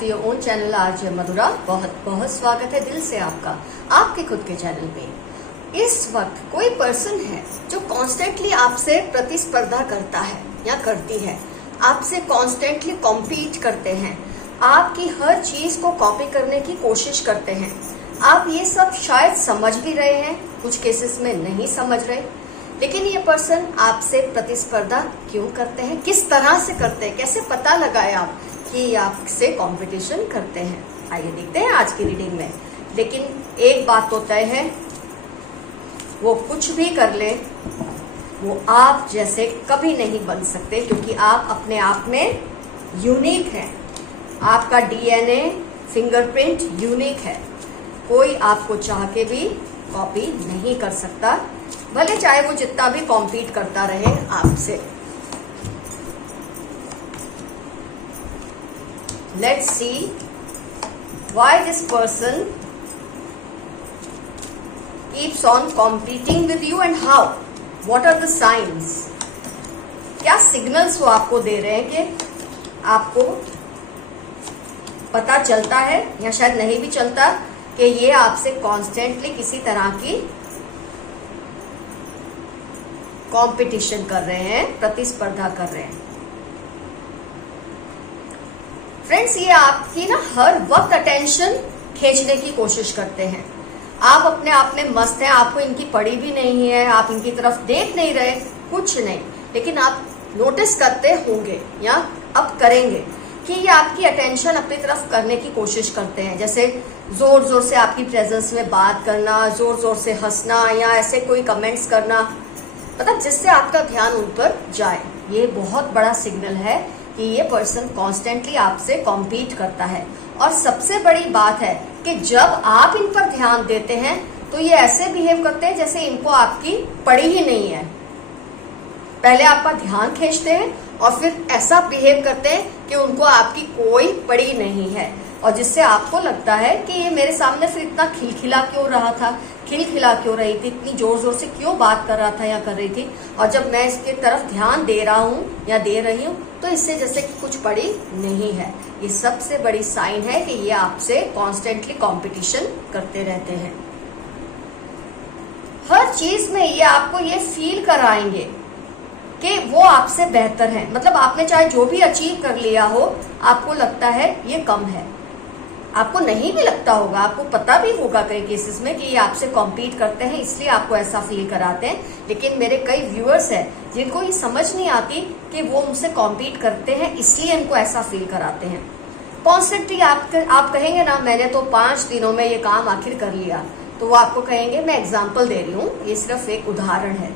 To your own channel RJ Madhura. बहुत बहुत स्वागत है दिल से आपका आपके खुद के चैनल पे। इस वक्त कोई पर्सन है जो कॉन्स्टेंटली आपसे प्रतिस्पर्धा करता है या करती है, आपसे कॉन्स्टेंटली कॉम्पीट करते हैं, आपकी हर चीज को कॉपी करने की कोशिश करते हैं। आप ये सब शायद समझ भी रहे हैं, कुछ केसेस में नहीं समझ रहे, लेकिन ये पर्सन आपसे प्रतिस्पर्धा क्यों करते हैं, किस तरह से करते हैं, कैसे पता लगाए आप कि आपसे कंपटीशन करते हैं। आइए देखते हैं आज की रीडिंग में। लेकिन एक बात तो तय है, वो कुछ भी कर ले वो आप जैसे कभी नहीं बन सकते, क्योंकि आप अपने आप में यूनिक हैं। आपका डीएनए फिंगरप्रिंट यूनिक है, कोई आपको चाह के भी कॉपी नहीं कर सकता, भले चाहे वो जितना भी कॉम्पीट करता रहे आपसे। Let's see why this person keeps on competing with you and how, what are the science. क्या सिग्नल्स वो आपको दे रहे हैं कि आपको पता चलता है या शायद नहीं भी चलता कि ये आपसे कॉन्स्टेंटली किसी तरह की कंपटीशन कर रहे हैं, प्रतिस्पर्धा कर रहे हैं। फ्रेंड्स, ये आपकी ना हर वक्त अटेंशन खींचने की कोशिश करते हैं। आप अपने आप में मस्त हैं, आपको इनकी पड़ी भी नहीं है, आप इनकी तरफ देख नहीं रहे, कुछ नहीं, लेकिन आप नोटिस करते होंगे या अब करेंगे कि ये आपकी अटेंशन अपनी तरफ करने की कोशिश करते हैं। जैसे जोर जोर से आपकी प्रेजेंस में बात करना, जोर जोर से हंसना या ऐसे कोई कमेंट्स करना, मतलब जिससे आपका ध्यान उन पर जाए। ये बहुत बड़ा सिग्नल है कि ये पर्सन कॉन्स्टेंटली आपसे कॉम्पीट करता है। और सबसे बड़ी बात है कि जब आप इन पर ध्यान देते हैं तो ये ऐसे बिहेव करते हैं जैसे इनको आपकी पड़ी ही नहीं है। पहले आपका ध्यान खींचते हैं और फिर ऐसा बिहेव करते हैं कि उनको आपकी कोई पड़ी नहीं है, और जिससे आपको लगता है कि ये मेरे सामने फिर इतना खिलखिला क्यों रहा था, खिलखिला क्यों रही थी, इतनी जोर जोर से क्यों बात कर रहा था या कर रही थी, और जब मैं इसके तरफ ध्यान दे रहा हूँ या दे रही हूँ तो इससे जैसे कि कुछ पड़ी नहीं है। ये सबसे बड़ी साइन है कि ये आपसे कॉन्स्टेंटली कॉम्पिटिशन करते रहते हैं। हर चीज में ये आपको ये फील कराएंगे कि वो आपसे बेहतर है। मतलब आपने चाहे जो भी अचीव कर लिया हो, आपको लगता है ये कम है। आपको नहीं भी लगता होगा, आपको पता भी होगा कई केसेस में कि ये आपसे कॉम्पीट करते हैं, इसलिए आपको ऐसा फील कराते हैं। लेकिन मेरे कई व्यूअर्स हैं जिनको ये समझ नहीं आती कि वो मुझसे कॉम्पीट करते हैं, इसलिए इनको ऐसा फील कराते हैं। कॉन्स्टेंटली आप कहेंगे ना, मैंने तो 5 दिनों में ये काम आखिर कर लिया, तो वो आपको कहेंगे, मैं एग्जाम्पल दे रही हूँ, ये सिर्फ एक उदाहरण है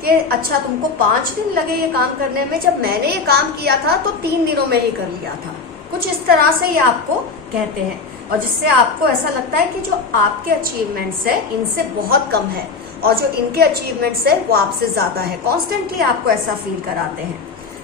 कि अच्छा तुमको 5 दिन लगे ये काम करने में, जब मैंने ये काम किया था तो 3 दिनों में ही कर लिया था। कुछ इस तरह से ये आपको कहते हैं, और जिससे आपको ऐसा लगता है कि जो आपके अचीवमेंट्स है इनसे बहुत कम है, और जो इनके अचीवमेंट्स है वो आपसे ज्यादा है। कॉन्स्टेंटली आपको ऐसा फील कराते हैं।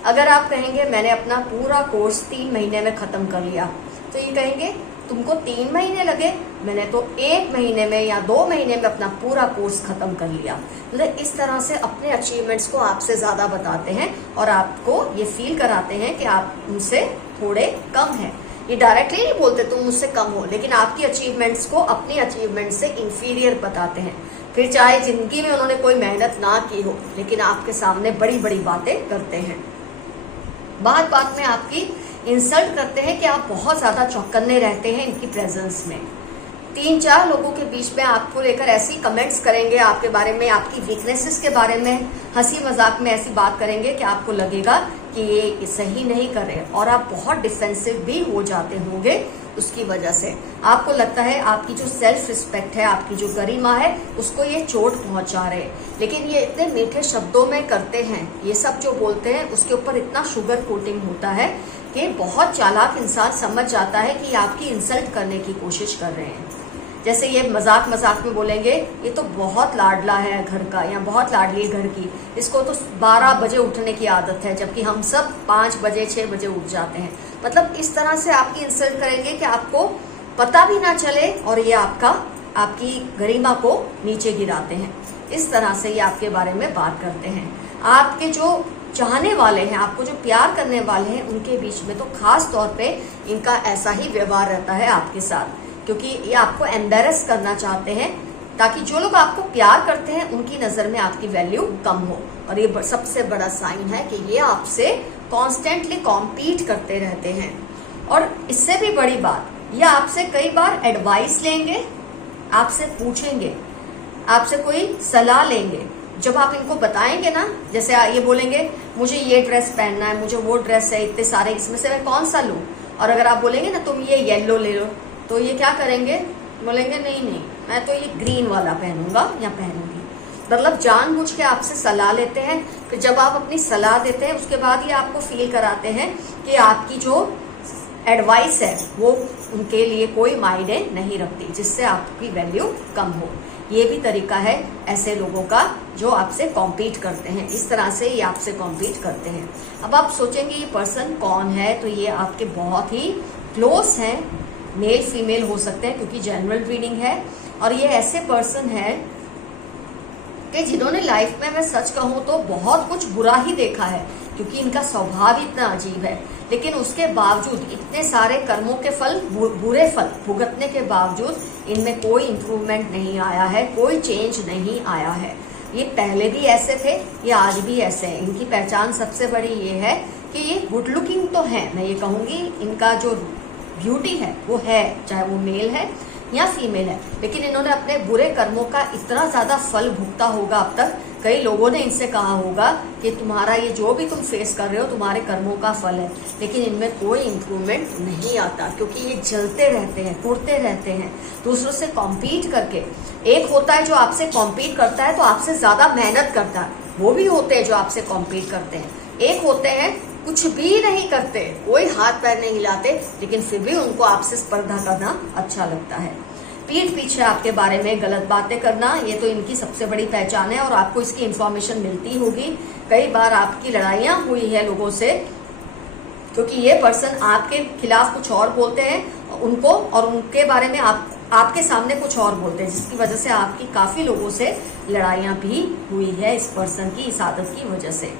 अगर आप कहेंगे मैंने अपना पूरा कोर्स 3 महीने में खत्म कर लिया, तो ये कहेंगे तुमको 3 महीने लगे, मैंने तो 1 महीने में या 2 महीने में अपना पूरा कोर्स खत्म कर लिया। मतलब इस तरह से अपने अचीवमेंट्स को आपसे ज्यादा बताते हैं और आपको ये फील कराते हैं कि आप उनसे थोड़े कम हैं। ये डायरेक्टली नहीं बोलते तुम मुझसे कम हो, लेकिन आपकी अचीवमेंट्स को अपनी अचीवमेंट से इंफीरियर बताते हैं। फिर चाहे जिंदगी में उन्होंने कोई मेहनत ना की हो, लेकिन आपके सामने बड़ी बड़ी बातें करते हैं। बात बात में आपकी इंसल्ट करते हैं कि आप बहुत ज्यादा चौकन्ने रहते हैं इनकी प्रेजेंस में। 3-4 लोगों के बीच में आपको लेकर ऐसी कमेंट्स करेंगे आपके बारे में, आपकी वीकनेसेस के बारे में हंसी मजाक में ऐसी बात करेंगे कि आपको लगेगा कि ये सही नहीं कर रहे, और आप बहुत डिफेंसिव भी हो जाते होंगे उसकी वजह से। आपको लगता है आपकी जो सेल्फ रिस्पेक्ट है, आपकी जो गरिमा है, उसको ये चोट पहुंचा रहे। लेकिन ये इतने मीठे शब्दों में करते हैं, ये सब जो बोलते हैं उसके ऊपर इतना शुगर कोटिंग होता है कि बहुत चालाक इंसान समझ जाता है कि आपकी इंसल्ट करने की कोशिश कर रहे हैं। जैसे ये मजाक मजाक में बोलेंगे, ये तो बहुत लाडला है घर का, या बहुत लाडली है घर की, इसको तो 12 बजे उठने की आदत है, जबकि हम सब 5 बजे 6 बजे उठ जाते हैं। मतलब इस तरह से आपकी इंसल्ट करेंगे कि आपको पता भी ना चले, और ये आपकी गरिमा को नीचे गिराते हैं। इस तरह से ये आपके बारे में बात करते हैं। आपके जो चाहने वाले हैं, आपको जो प्यार करने वाले हैं, उनके बीच में तो खास तौर पे इनका ऐसा ही व्यवहार रहता है आपके साथ, क्योंकि ये आपको एम्बेरस करना चाहते हैं ताकि जो लोग आपको प्यार करते हैं उनकी नजर में आपकी वैल्यू कम हो। और ये सबसे बड़ा साइन है कि ये आपसे कॉन्स्टेंटली कॉम्पीट करते रहते हैं। और इससे भी बड़ी बात, ये आपसे कई बार एडवाइस लेंगे, आपसे पूछेंगे, आपसे कोई सलाह लेंगे। जब आप इनको बताएंगे ना, जैसे ये बोलेंगे मुझे ये ड्रेस पहनना है, मुझे वो ड्रेस है, इतने सारे, इसमें से मैं कौन सा लूं? और अगर आप बोलेंगे ना तुम ये येलो ले लो, तो ये क्या करेंगे? बोलेंगे नहीं नहीं, मैं तो ये ग्रीन वाला पहनूंगा या पहनूंगी। मतलब जानबूझ के आपसे सलाह लेते हैं। फिर जब आप अपनी सलाह देते हैं उसके बाद ये आपको फील कराते हैं कि आपकी जो एडवाइस है वो उनके लिए कोई मायने नहीं रखती, जिससे आपकी वैल्यू कम हो। ये भी तरीका है ऐसे लोगों का जो आपसे कॉम्पीट करते हैं। इस तरह से ये आपसे कॉम्पीट करते हैं। अब आप सोचेंगे ये पर्सन कौन है, तो ये आपके बहुत ही क्लोज हैं, मेल फीमेल हो सकते हैं क्योंकि जनरल रीडिंग है। और ये ऐसे पर्सन है कि जिन्होंने लाइफ में, मैं सच कहूं तो, बहुत कुछ बुरा ही देखा है, क्योंकि इनका स्वभाव इतना अजीब है। लेकिन उसके बावजूद इतने सारे कर्मों के फल, बुरे फल भुगतने के बावजूद इनमें कोई इंप्रूवमेंट नहीं आया है, कोई चेंज नहीं आया है। ये पहले भी ऐसे थे, ये आज भी ऐसे हैं। इनकी पहचान सबसे बड़ी ये है कि ये गुड लुकिंग तो है, मैं ये कहूंगी इनका जो ब्यूटी है वो है, चाहे वो मेल है या फीमेल है। लेकिन इन्होंने अपने बुरे कर्मों का इतना ज्यादा फल भुगता होगा अब तक। कई लोगों ने इनसे कहा होगा कि तुम्हारा ये जो भी तुम फेस कर रहे हो तुम्हारे कर्मों का फल है, लेकिन इनमें कोई इंप्रूवमेंट नहीं आता, क्योंकि ये जलते रहते हैं, उड़ते रहते हैं दूसरों से कॉम्पीट करके। एक होता है जो आपसे कॉम्पीट करता है तो आपसे ज्यादा मेहनत करता है, वो भी होते हैं जो आपसे कॉम्पीट करते हैं। एक होते हैं कुछ भी नहीं करते, कोई हाथ पैर नहीं हिलाते, लेकिन फिर भी उनको आपसे स्पर्धा करना अच्छा लगता है। पीठ पीछे आपके बारे में गलत बातें करना, ये तो इनकी सबसे बड़ी पहचान है और आपको इसकी इंफॉर्मेशन मिलती होगी। कई बार आपकी लड़ाइयां हुई है लोगों से, क्योंकि ये पर्सन आपके खिलाफ कुछ और बोलते हैं उनको, और उनके बारे में आपके सामने कुछ और बोलते हैं, जिसकी वजह से आपकी काफी लोगों से लड़ाइयां भी हुई है इस पर्सन की इस आदत की वजह से।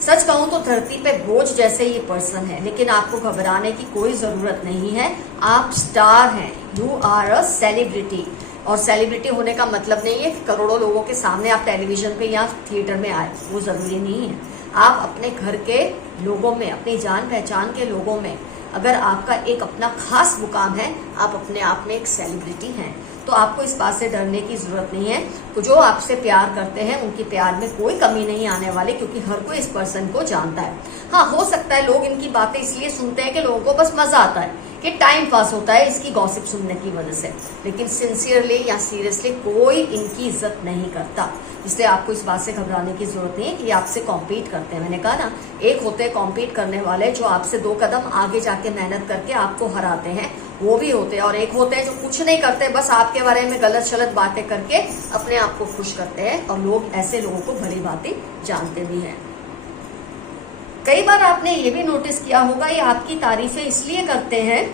सच कहूं तो धरती पे बोझ जैसे ये पर्सन है, लेकिन आपको घबराने की कोई जरूरत नहीं है। आप स्टार हैं, यू आर अ सेलिब्रिटी। और सेलिब्रिटी होने का मतलब नहीं है कि करोड़ों लोगों के सामने आप टेलीविजन पे या थिएटर में आए, वो जरूरी नहीं है। आप अपने घर के लोगों में, अपनी जान पहचान के लोगों में, अगर आपका एक अपना खास मुकाम है, आप अपने आप में एक सेलिब्रिटी हैं, तो आपको इस बात से डरने की जरूरत नहीं है। तो जो आपसे प्यार करते हैं उनकी प्यार में कोई कमी नहीं आने वाली, क्योंकि हर कोई इस पर्सन को जानता है। हाँ, हो सकता है लोग इनकी बातें इसलिए सुनते हैं कि लोगों को बस मजा आता है, कि टाइम पास होता है इसकी गॉसिप सुनने की वजह से, लेकिन सिंसियरली या सीरियसली कोई इनकी इज्जत नहीं करता। इसलिए आपको इस बात से घबराने की जरूरत नहीं है कि आपसे कॉम्पीट करते हैं। मैंने कहा ना, एक होते हैं कॉम्पीट करने वाले जो आपसे 2 कदम आगे जाके मेहनत करके आपको हराते हैं, वो भी होते हैं। और एक होते हैं जो कुछ नहीं करते, बस आपके बारे में गलत शलत बातें करके अपने आप को खुश करते हैं, और लोग ऐसे लोगों को भली बातें जानते भी हैं। कई बार आपने ये भी नोटिस किया होगा, ये आपकी तारीफें इसलिए करते हैं,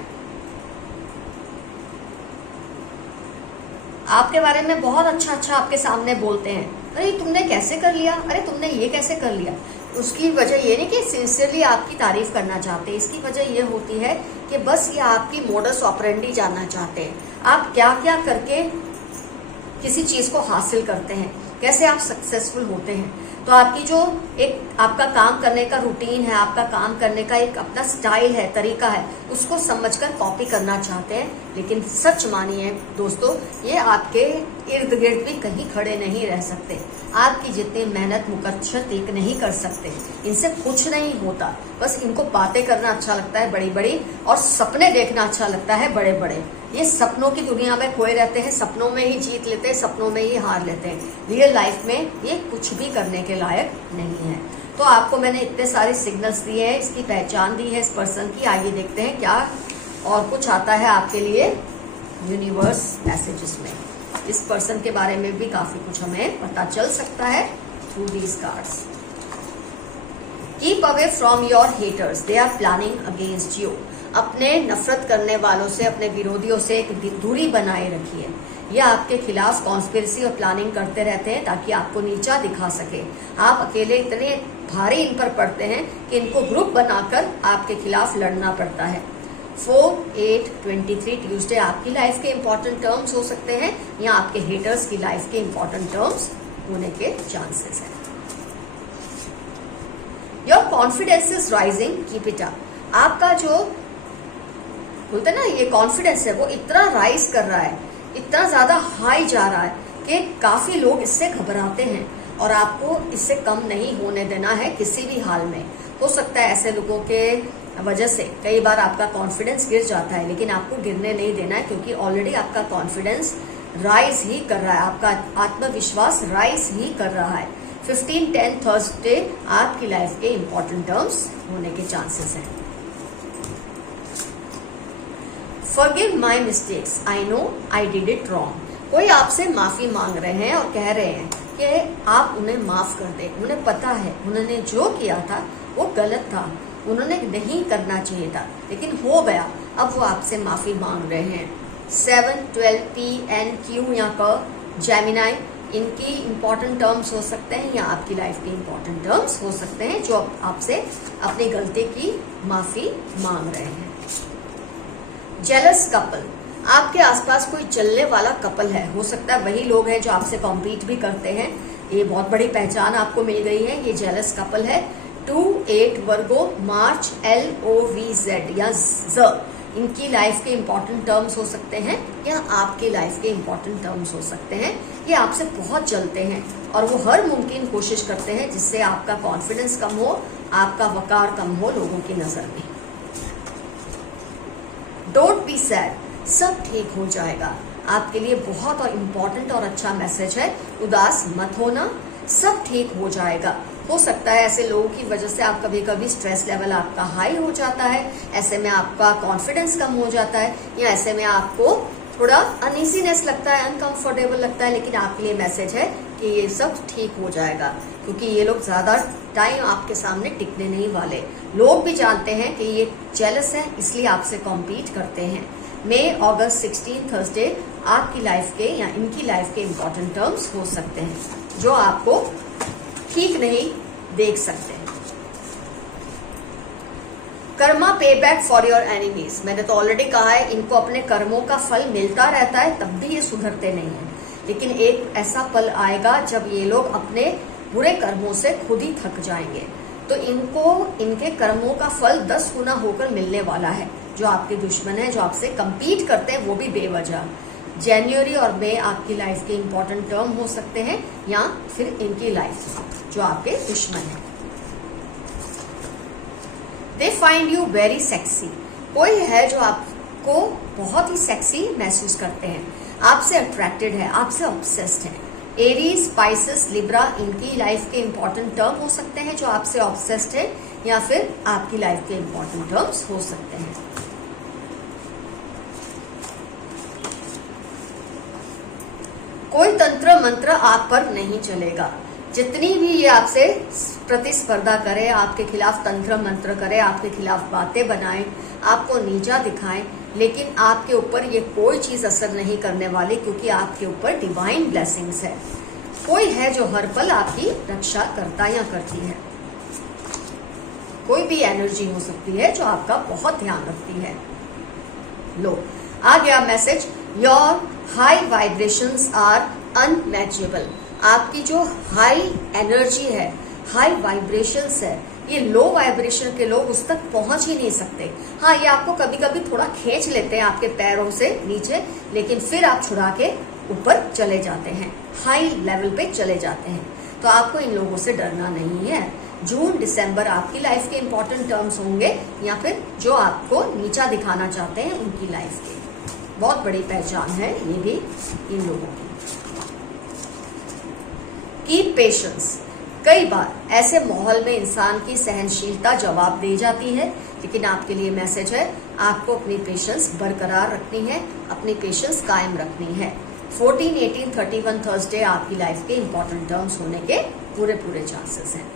आपके बारे में बहुत अच्छा अच्छा आपके सामने बोलते हैं, अरे तुमने कैसे कर लिया, अरे तुमने ये कैसे कर लिया। उसकी वजह ये नहीं कि सिंसियरली आपकी तारीफ करना चाहते, इसकी वजह ये होती है कि बस ये आपकी मोडस ऑपरेंडी जानना चाहते हैं। आप क्या क्या करके किसी चीज को हासिल करते हैं, कैसे आप सक्सेसफुल होते हैं। तो आपकी जो एक आपका काम करने का रूटीन है, आपका काम करने का एक अपना स्टाइल है, तरीका है, उसको समझकर कॉपी करना चाहते हैं। लेकिन सच मानिए दोस्तों, ये आपके इर्द गिर्द भी कहीं खड़े नहीं रह सकते। आपकी जितनी मेहनत मुकद्दर तीक नहीं कर सकते, इनसे कुछ नहीं होता। बस इनको बातें करना अच्छा लगता है बड़ी बड़ी, और सपने देखना अच्छा लगता है बड़े बड़े। ये सपनों की दुनिया में खोए रहते हैं, सपनों में ही जीत लेते हैं, सपनों में ही हार लेते हैं। रियल लाइफ में ये कुछ भी करने के लायक नहीं है। तो आपको मैंने इतने सारे सिग्नल्स दिए हैं, इसकी पहचान दी है इस पर्सन की। आइए देखते हैं क्या और कुछ आता है आपके लिए यूनिवर्स मैसेजेस में। इस पर्सन के बारे में भी काफी कुछ हमें पता चल सकता है through these cards. Keep away from your haters, they are planning against you. अपने नफरत करने वालों से, अपने विरोधियों से एक दूरी बनाए रखिए। ये आपके खिलाफ कॉन्स्पिरेसी और प्लानिंग करते रहते हैं ताकि आपको नीचा दिखा सके। आप अकेले इतने भारी इन पर पड़ते हैं कि इनको ग्रुप बनाकर आपके खिलाफ लड़ना पड़ता है। 4-8-23 ट्यूसडे आपकी लाइफ के इंपॉर्टेंट टर्म्स हो सकते हैं या आपके हेटर्स की लाइफ के इंपॉर्टेंट टर्म्स होने के चांसेस हैं। Your confidence is rising, keep it up. आपका जो बोलते हैं ना ये कॉन्फिडेंस है वो इतना राइज कर रहा है, इतना ज्यादा हाई जा रहा है कि काफी लोग इससे घबराते हैं और आपको इससे कम नहीं होने देना है किसी भी हाल में। हो सकता है ऐसे लोगों के वजह से कई बार आपका कॉन्फिडेंस गिर जाता है, लेकिन आपको गिरने नहीं देना है क्योंकि ऑलरेडी आपका कॉन्फिडेंस राइज ही कर रहा है, आपका आत्मविश्वास राइज ही कर रहा है। 15-10 थर्सडे आपकी लाइफ के इंपॉर्टेंट टर्म्स होने के चांसेस हैं। Forgive my mistakes, I know I did it wrong। कोई आपसे माफी मांग रहे हैं और कह रहे हैं कि आप उन्हें माफ कर दें। उन्हें पता है उन्होंने जो किया था वो गलत था, उन्होंने नहीं करना चाहिए था, लेकिन हो गया, अब वो आपसे माफी मांग रहे हैं। 7-12 P N Q या क जेमिनाई, इनकी इंपॉर्टेंट टर्म्स हो सकते हैं या आपकी लाइफ के इंपॉर्टेंट टर्म्स हो सकते हैं जो आपसे अपनी गलती की माफी मांग रहे हैं। जेलस कपल, आपके आसपास कोई जलने वाला कपल है, हो सकता है वही लोग हैं जो आपसे कॉम्पीट भी करते हैं। ये बहुत बड़ी पहचान आपको मिल गई है, ये जेलस कपल है। 2-8 वर्गो, मार्च, LOVZ या Z, इनकी लाइफ के इंपॉर्टेंट टर्म्स हो सकते हैं या आपकी लाइफ के इंपॉर्टेंट टर्म्स हो सकते हैं। ये आपसे बहुत जलते हैं और वो हर मुमकिन कोशिश करते हैं जिससे आपका कॉन्फिडेंस कम हो, आपका वकार कम हो लोगों की नजर में। डोंट बी सैड, सब ठीक हो जाएगा। आपके लिए बहुत और इम्पोर्टेंट और अच्छा मैसेज है, उदास मत होना, सब ठीक हो जाएगा। हो सकता है ऐसे लोगों की वजह से आप कभी कभी स्ट्रेस लेवल आपका हाई हो जाता है, ऐसे में आपका कॉन्फिडेंस कम हो जाता है या ऐसे में आपको थोड़ा अनईजीनेस लगता है, अनकंफर्टेबल लगता है, लेकिन आपके लिए मैसेज है कि ये सब ठीक हो जाएगा क्योंकि ये लोग ज्यादा टाइम आपके सामने टिकने नहीं वाले। लोग भी जानते हैं कि ये जेलस है इसलिए आपसे कॉम्पीट करते हैं। May-August 16 थर्सडे आपकी लाइफ के या इनकी लाइफ के इंपॉर्टेंट टर्म्स हो सकते हैं जो आपको ठीक नहीं देख सकते। कर्मा पे बैक फॉर योर एनिमीज, मैंने तो ऑलरेडी कहा है इनको अपने कर्मों का फल मिलता रहता है तब भी ये सुधरते नहीं है, लेकिन एक ऐसा पल आएगा जब ये लोग अपने बुरे कर्मों से खुद ही थक जाएंगे, तो इनको इनके कर्मों का फल 10 गुना होकर मिलने वाला है। जो आपके दुश्मन है, जो आपसे कंपीट करते हैं, वो भी बेवजह। जनवरी और मई आपकी लाइफ के इंपॉर्टेंट टर्म हो सकते हैं या फिर इनकी लाइफ जो आपके दुश्मन है। They find you very sexy, कोई है जो आपको बहुत ही सेक्सी महसूस करते हैं, आपसे अट्रैक्टेड है, आपसे ऑब्सेस्ड है। एरीज, स्पाइसेस, लिब्रा, इनकी लाइफ के इंपॉर्टेंट टर्म हो सकते हैं जो आपसे ऑब्सेस्ड है या फिर आपकी लाइफ के इंपॉर्टेंट टर्म्स हो सकते हैं। कोई तंत्र मंत्र आप पर नहीं चलेगा, जितनी भी ये आपसे प्रतिस्पर्धा करे, आपके खिलाफ तंत्र मंत्र करे, आपके खिलाफ बातें बनाएं, आपको नीचा दिखाएं, लेकिन आपके ऊपर ये कोई चीज असर नहीं करने वाली क्योंकि आपके ऊपर डिवाइन ब्लेसिंग्स है। कोई है जो हर पल आपकी रक्षा करता या करती है। कोई भी एनर्जी हो सकती है जो आपका बहुत ध्यान रखती है। लो, आ गया message, your high vibrations are unmatchable. आपकी जो हाई एनर्जी है, हाई वाइब्रेशंस है, ये लो वाइब्रेशन के लोग उस तक पहुंच ही नहीं सकते। हाँ, ये आपको कभी कभी थोड़ा खींच लेते हैं आपके पैरों से नीचे, लेकिन फिर आप छुड़ा के ऊपर चले जाते हैं, हाई लेवल पे चले जाते हैं। तो आपको इन लोगों से डरना नहीं है। जून दिसंबर आपकी लाइफ के इंपॉर्टेंट टर्म्स होंगे या फिर जो आपको नीचा दिखाना चाहते हैं उनकी लाइफ के। बहुत बड़ी पहचान है ये भी इन लोगों की। कीप पेशेंस, कई बार ऐसे माहौल में इंसान की सहनशीलता जवाब दे जाती है, लेकिन आपके लिए मैसेज है आपको अपनी पेशेंस बरकरार रखनी है, अपनी पेशेंस कायम रखनी है। 14, 18, 31 थर्सडे आपकी लाइफ के इंपॉर्टेंट टर्म्स होने के पूरे चांसेस हैं।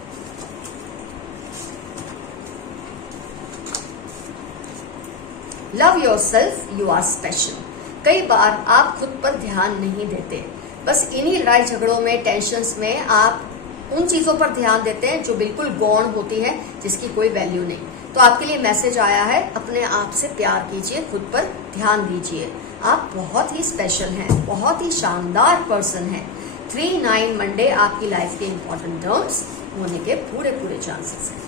Love yourself, you are special. कई बार आप खुद पर ध्यान नहीं देते, बस इन्हीं लड़ाई झगड़ों में, टेंशन्स में आप उन चीजों पर ध्यान देते हैं जो बिल्कुल गौण होती है, जिसकी कोई वैल्यू नहीं। तो आपके लिए मैसेज आया है, अपने आप से प्यार कीजिए, खुद पर ध्यान दीजिए। आप बहुत ही स्पेशल हैं, बहुत ही शानदार पर्सन हैं। 3-9 मंडे आपकी लाइफ के इंपॉर्टेंट टर्म्स होने के पूरे चांसेस हैं।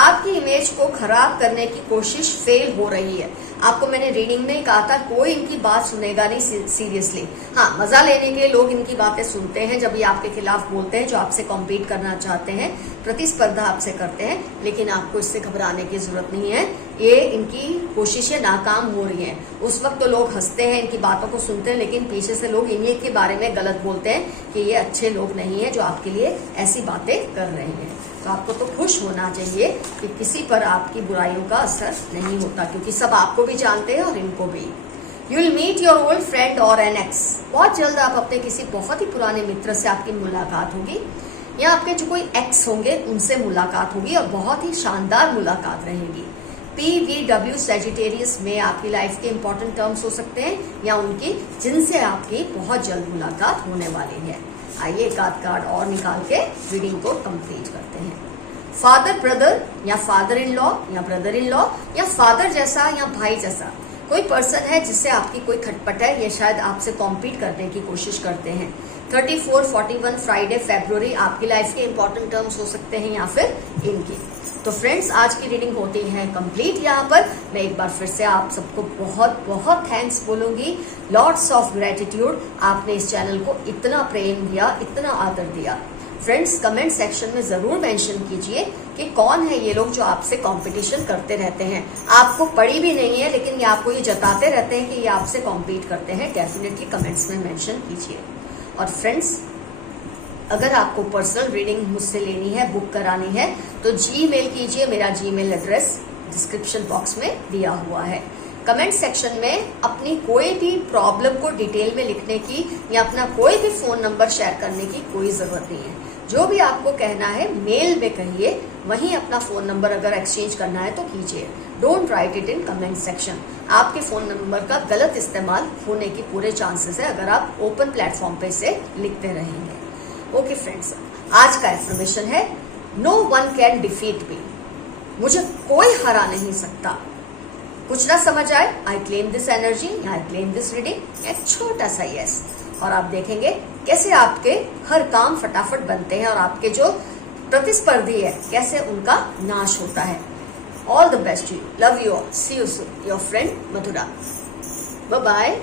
आपकी इमेज को खराब करने की कोशिश फेल हो रही है। आपको मैंने रीडिंग में ही कहा था, कोई इनकी बात सुनेगा नहीं सीरियसली। हाँ, मजा लेने के लिए लोग इनकी बातें सुनते हैं जब ये आपके खिलाफ बोलते हैं, जो आपसे कॉम्पीट करना चाहते हैं, प्रतिस्पर्धा आपसे करते हैं, लेकिन आपको इससे घबराने की जरूरत नहीं है। ये इनकी कोशिशें नाकाम हो रही हैं। उस वक्त तो लोग हंसते हैं, इनकी बातों को सुनते हैं, लेकिन पीछे से लोग इन्हीं के बारे में गलत बोलते हैं कि ये अच्छे लोग नहीं है जो आपके लिए ऐसी बातें कर रहे हैं। तो आपको तो खुश होना चाहिए कि किसी पर आपकी बुराइयों का असर नहीं होता, क्योंकि सब आपको भी जानते हैं और इनको भी। You will meet your old friend और एन एक्स। बहुत जल्द आप अपने किसी बहुत ही पुराने मित्र से आपकी मुलाकात होगी, या आपके जो कोई एक्स होंगे उनसे मुलाकात होगी, और बहुत ही शानदार मुलाकात रहेगी। PVW सेजिटेरियस में आपकी लाइफ के इंपॉर्टेंट टर्म्स हो सकते हैं, या उनकी जिनसे आपकी बहुत जल्द मुलाकात होने वाली है। आइए एक आध कार्ड और निकाल के रीडिंग को कंप्लीट करते हैं। फादर ब्रदर, या फादर इन लॉ, या ब्रदर इन लॉ, या फादर जैसा या भाई जैसा कोई पर्सन है जिससे आपकी कोई खटपट है, ये शायद आपसे कॉम्पीट करने की कोशिश करते हैं। 34, 41 फ्राइडे फरवरी आपकी लाइफ के इंपॉर्टेंट टर्म्स हो सकते हैं, या फिर इनकी। तो फ्रेंड्स, आज की रीडिंग होती है कंप्लीट। यहाँ पर मैं एक बार फिर से आप सबको बहुत थैंक्स बोलूंगी। लॉट्स ऑफ ग्रेटिट्यूड, आपने इस चैनल को इतना प्रेम दिया, इतना आदर दिया। फ्रेंड्स, कमेंट सेक्शन में जरूर मेंशन कीजिए कि कौन है ये लोग जो आपसे कंपटीशन करते रहते हैं। आपको पड़ी भी नहीं है, लेकिन ये आपको ये जताते रहते हैं कि ये आपसे कॉम्पीट करते हैं। डेफिनेटली कमेंट्स में मेंशन कीजिए। और फ्रेंड्स, अगर आपको पर्सनल रीडिंग मुझसे लेनी है, बुक करानी है, तो जीमेल कीजिए। मेरा जीमेल एड्रेस डिस्क्रिप्शन बॉक्स में दिया हुआ है। कमेंट सेक्शन में अपनी कोई भी प्रॉब्लम को डिटेल में लिखने की या अपना कोई भी फोन नंबर शेयर करने की कोई जरूरत नहीं है। जो भी आपको कहना है मेल में कहिए, वहीं अपना फोन नंबर अगर एक्सचेंज करना है तो कीजिए। Don't write it in comment section. आपके फोन नंबर का गलत इस्तेमाल होने की पूरे चांसेस है अगर आप ओपन प्लेटफॉर्म पे से लिखते रहेंगे। ओके फ्रेंड्स, आज का इन्फॉर्मेशन है, नो वन कैन डिफीट मी। मुझे कोई हरा नहीं सकता। कुछ ना समझ आए, I claim this energy, I claim this reading, एक छोटा सा यस, और आप देखेंगे कैसे आपके हर काम फटाफट बनते हैं, और आपके जो प्रतिस्पर्धी है कैसे उनका नाश होता है। All the best you, love you all, see you soon, your friend Madhura. Bye bye.